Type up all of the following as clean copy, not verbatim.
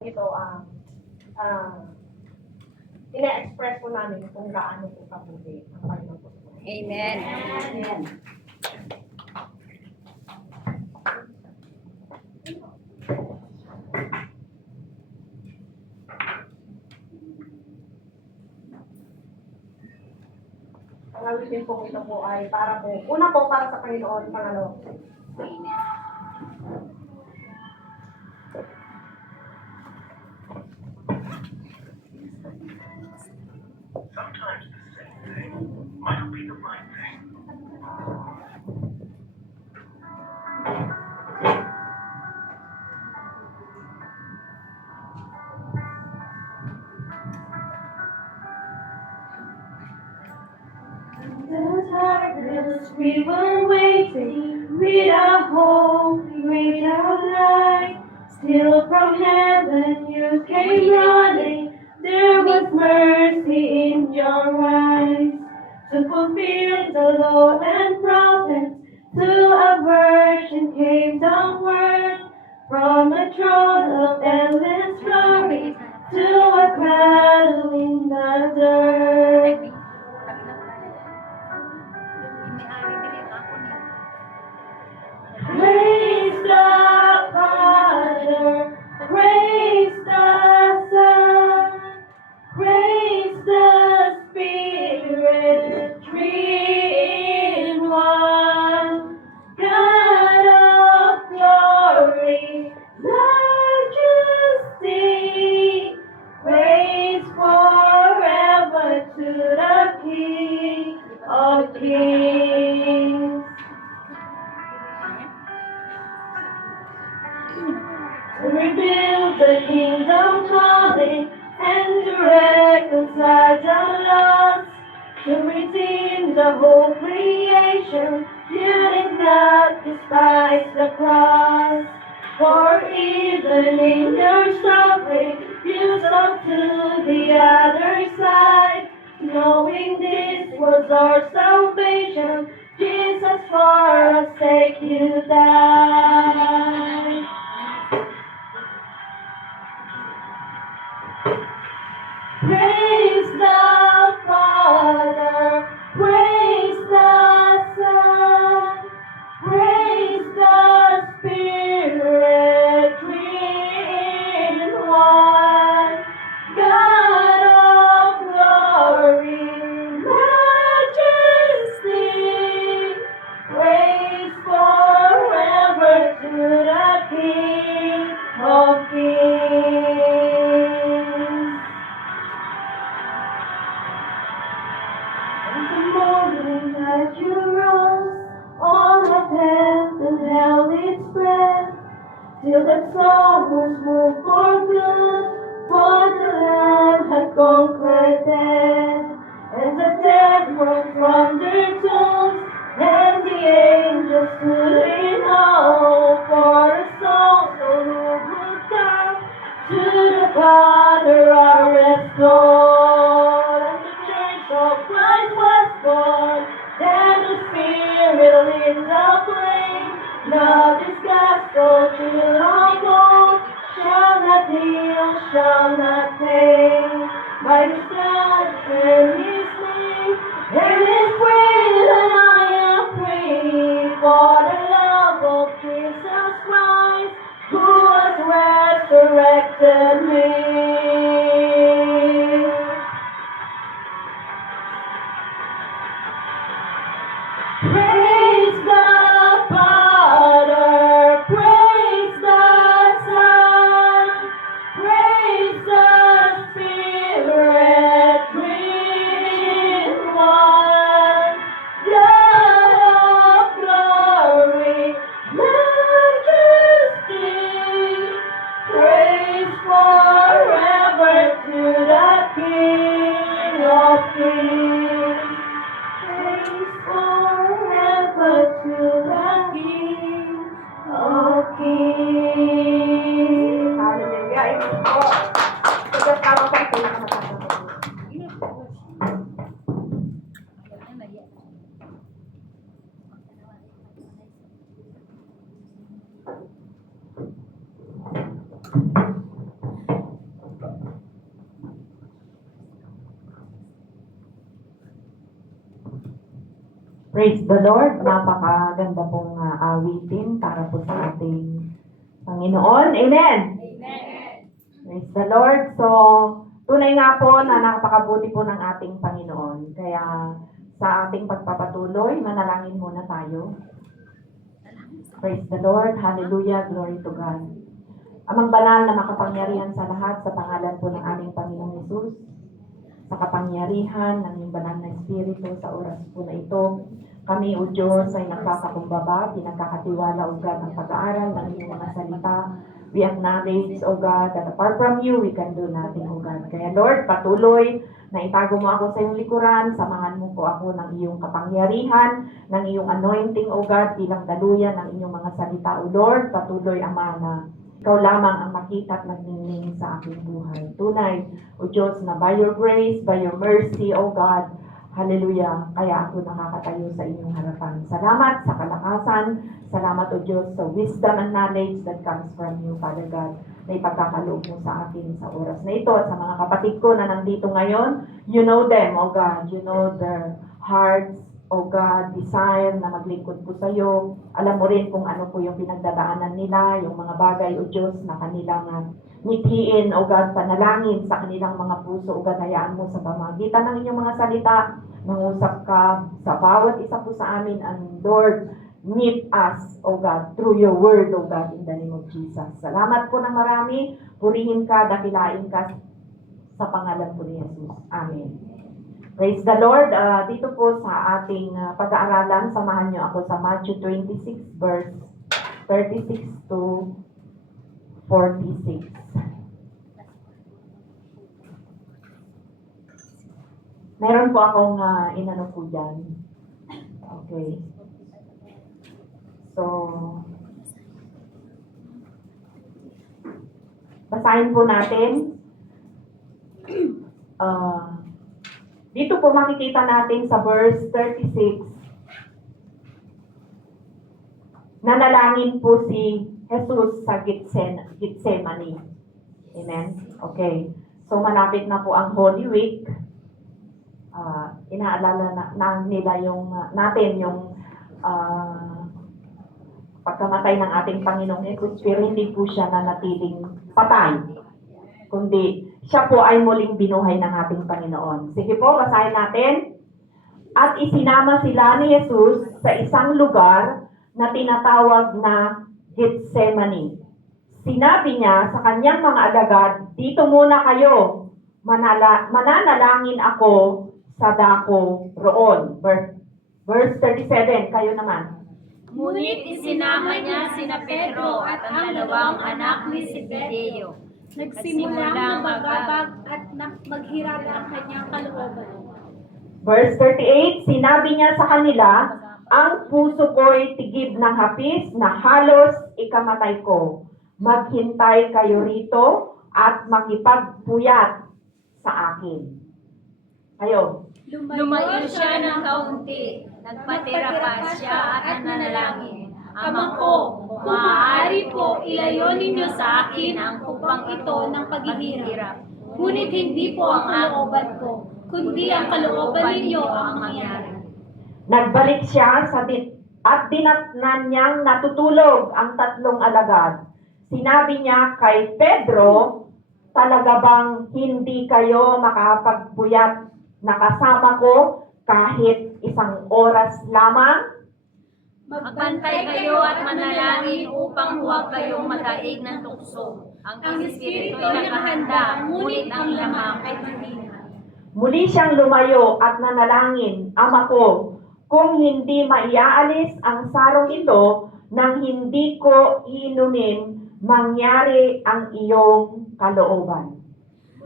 Ito ah, ina-express po namin kung gaano po kabuti ang Panginoon po. Amen. Amen. Ang awitin po ito po ay para po, una po para sa Panginoon, pangalawa po. Amen. Sometimes the same thing might be the right thing. The darkness we were waiting, without hope, without light. Still from heaven you came running. There was mercy in your eyes to fulfill the law and prophets. To a virgin came downward from a throne of endless glory to a cradle in the dirt. Praise the Father, praise the Son, praise the Spirit, three in one. God of glory, majesty, praise forever to the King of Kings. To rebuild the kingdom calling and to reconcile the lost, to redeem the whole creation. You did not despise the cross, for even in your suffering you stuck to the other side, knowing this was our salvation. Jesus, for our sake you died. Praise the Father, praise the Son, praise the Spirit, three in one. God of glory, majesty, praise forever to the King of Kings. The moment that you rose, all of heaven held its breath, till the soul was moved for good, for the Lamb had conquered death, and the dead rose from their tombs, and the angels stood in awe for the souls who would come to the Father are restored, and the church of Christ was born, and the Spirit lit the flame. Now this gospel to all folk shall not kneel, shall not pay. By His blood and His name, and His praise, and I am free. For the love of Jesus Christ, who has resurrected me. Praise the Father, praise the Son, praise the Spirit, three in one. God of glory, majesty, praise forever to the King of Kings. Praise forever to the King of Kings. Hallelujah. Amen po. Pagkatama po ito yung nakatatapos. Praise the Lord. Napakaganda pong awitin para po sa ating Panginoon. Amen. Praise the Lord. So, tunay nga po na napakabuti po ng ating Panginoon. Kaya sa ating pagpapatuloy, manalangin muna tayo. Praise the Lord. Hallelujah. Glory to God. Amang banal na makapangyarihan sa lahat, sa pangalan po ng aming Panginoong Hesus, sa kapangyarihan ng iyong banal na Espiritu sa oras po na ito, kami, O Diyos, ay nagkakakumbaba, pinagkakatiwala, O God, ng pag-aaral ng iyong mga salita. We acknowledge, O God, that apart from you, we can do nothing, O God. Kaya Lord, patuloy na itago mo ako sa iyong likuran, samahan mo po ako ng iyong kapangyarihan, ng iyong anointing, O God, bilang daluyan ng inyong mga salita, O Lord. Patuloy, Ama, na ikaw lamang ang makita at nagniningning sa aking buhay. Tunay, O Diyos, na by your grace, by your mercy, O God, hallelujah, kaya ako nakakatayo sa inyong harapan. Salamat sa kalakasan, salamat, O Diyos, sa wisdom and knowledge that comes from you, Father God, na ipagkakaloob mo sa akin sa oras na ito. At sa mga kapatid ko na nandito ngayon, you know them, O God, you know their hearts, O God, desire na maglingkod po sa iyo. Alam mo rin kung ano po yung pinagdadaanan nila, yung mga bagay, O Diyos, na kanilang mithiin, O God, panalangin sa kanilang mga puso. O God, hayaan mo sa pamagitan ng inyong mga salita, mangusap ka sa bawat isa po sa amin, and Lord, meet us, O God, through your word, O God, in the name of Jesus. Salamat po ng marami, purihin ka, dakilain ka sa pangalan po ni Jesus. Amen. Praise the Lord. Dito po sa ating pag-aaralan, samahan niyo ako sa Matthew 26 verse 36 to 46. Meron po akong inano po dyan. Okay. So, basahin po natin. Dito po makikita natin sa verse 36, nanalangin po si Jesus sa Gethsemane. Amen? Okay. So, malapit na po ang Holy Week. Inaalala na nila natin yung pagkamatay ng ating Panginoong Jesus, pero hindi po siya nanatiling patay, kundi siya po ay muling binuhay ng ating Panginoon. Sige po, basahin natin. At isinama sila ni Jesus sa isang lugar na tinatawag na Gethsemane. Sinabi niya sa kanyang mga alagad, dito muna kayo, mananalangin ako sa dako roon. Verse 37, kayo naman. Ngunit isinama niya sina Pedro at ang dalawang anak ni Zebedeo. Nagsimulang magabag at maghirap ang kanyang kalooban. Verse 38, sinabi niya sa kanila, ang puso ko'y tigib ng hapis na halos ikamatay ko. Maghintay kayo rito at makipagpuyat sa akin. Kayo. Lumayo siya ng kaunti, nagpatira pa siya at nanalangin. Ama ko, kung maaari po, ilayo ninyo sa akin ang kupang ito ng paghihirap. Ngunit hindi po ang kalooban ko, kundi ang kalooban ninyo ang mangyari. Nagbalik siya at dinatnan niyang natutulog ang tatlong alagad. Sinabi niya kay Pedro, talaga bang hindi kayo makapagpuyat na kasama ko kahit isang oras lamang? Magbantay kayo at manalangin upang huwag kayong madaig ng tukso. Ang espiritu ay nakahanda, ngunit ang lamang ay mahina. Muli siyang lumayo at nanalangin, Ama ko, kung hindi maiaalis ang sarong ito nang hindi ko iinumin, mangyari ang iyong kalooban.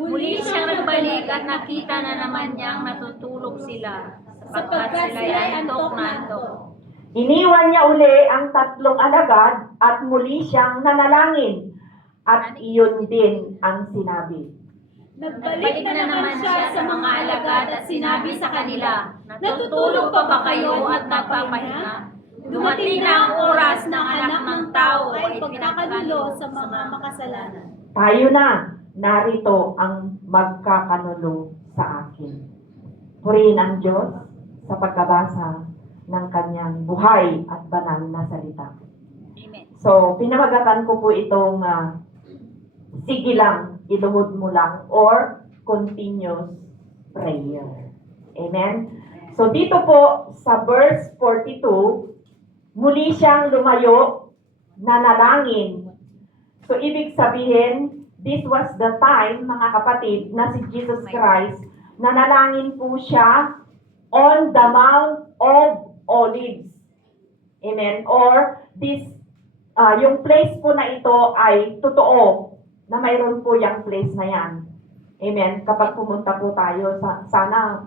Muli siyang nagbalik at nakita na naman niyang natutulog sila, sapagkat sila ay antok na antok. Iniwan niya uli ang tatlong alagad at muli siyang nanalangin. At iyon din ang sinabi. Nagbalik na naman siya sa mga alagad at sinabi sa kanila, natutulog pa ba kayo at nagpapahinga? Dumating na ang oras ng anak ng tao ay pagkakanulo sa mga makasalanan. Tayo na, narito ang magkakanulo sa akin. Purihin ang Diyos sa pagkabasa ng kanyang buhay at banal na salita. Amen. So, pinamagatan ko po itong sige lang, iluhod mo lang, or continuous prayer. Amen? So, dito po sa verse 42, muli siyang lumayo, nanalangin. So, ibig sabihin, this was the time, mga kapatid, na si Jesus Christ, nanalangin po siya on the Mount of Olives. Amen? Or, yung place po na ito ay totoo na mayroon po yung place na yan. Amen? Kapag pumunta po tayo, sana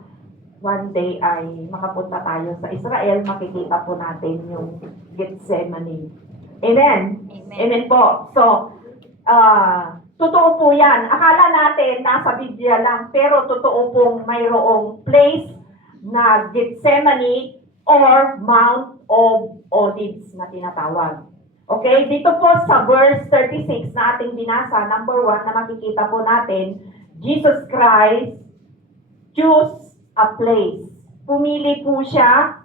one day ay makapunta tayo sa Israel, makikita po natin yung Gethsemane. Amen? Amen. Amen po. So, totoo po yan. Akala natin nasa Biblia lang, pero totoo pong mayroong place na Gethsemane or Mount of Olives na tinatawag. Okay? Dito po sa verse 36 na ating binasa, number 1, na makikita po natin, Jesus Christ choose a place. Pumili po siya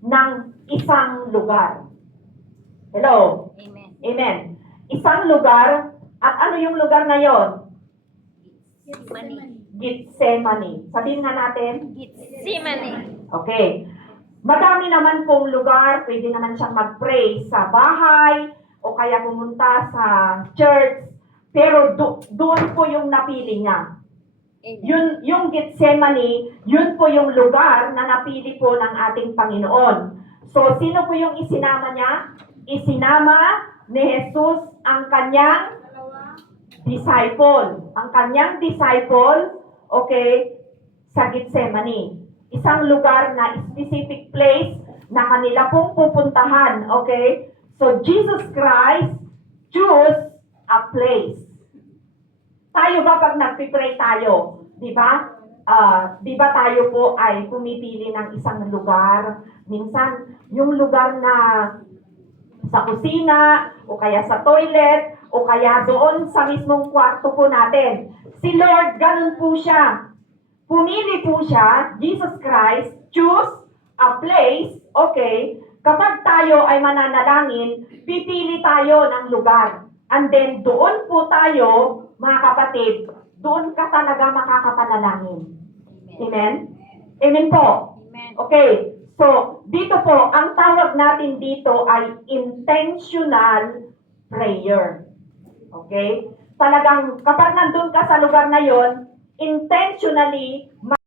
ng isang lugar. Hello? Amen. Amen. Isang lugar, at ano yung lugar na yon? Gethsemane. Gethsemane. Sabihin nga natin. Gethsemane. Okay. Madami naman pong lugar, pwede naman siyang mag-pray sa bahay, o kaya pumunta sa church, pero doon po yung napili niya. Amen. Yung Gethsemane, yun po yung lugar na napili po ng ating Panginoon. So, sino po yung isinama niya? Isinama ni Jesus ang kanyang disciple. Ang kanyang disciple, okay, sa Gethsemane. Isang lugar na specific place na kanila pong pupuntahan, okay? So, Jesus Christ choose a place. Tayo ba pag nagpipray tayo, di ba? Di ba tayo po ay pumipili ng isang lugar? Minsan, yung lugar na sa kusina, o kaya sa toilet, o kaya doon sa mismong kwarto po natin. Si Lord, ganun po siya. Pumili po siya, Jesus Christ, choose a place, okay? Kapag tayo ay mananalangin, pipili tayo ng lugar. And then, doon po tayo, mga kapatid, doon ka talaga makakapanalangin. Amen? Amen po. Amen. Okay. So, dito po, ang tawag natin dito ay intentional prayer. Okay? Talagang, kapag nandun ka sa lugar na yon, intentionally,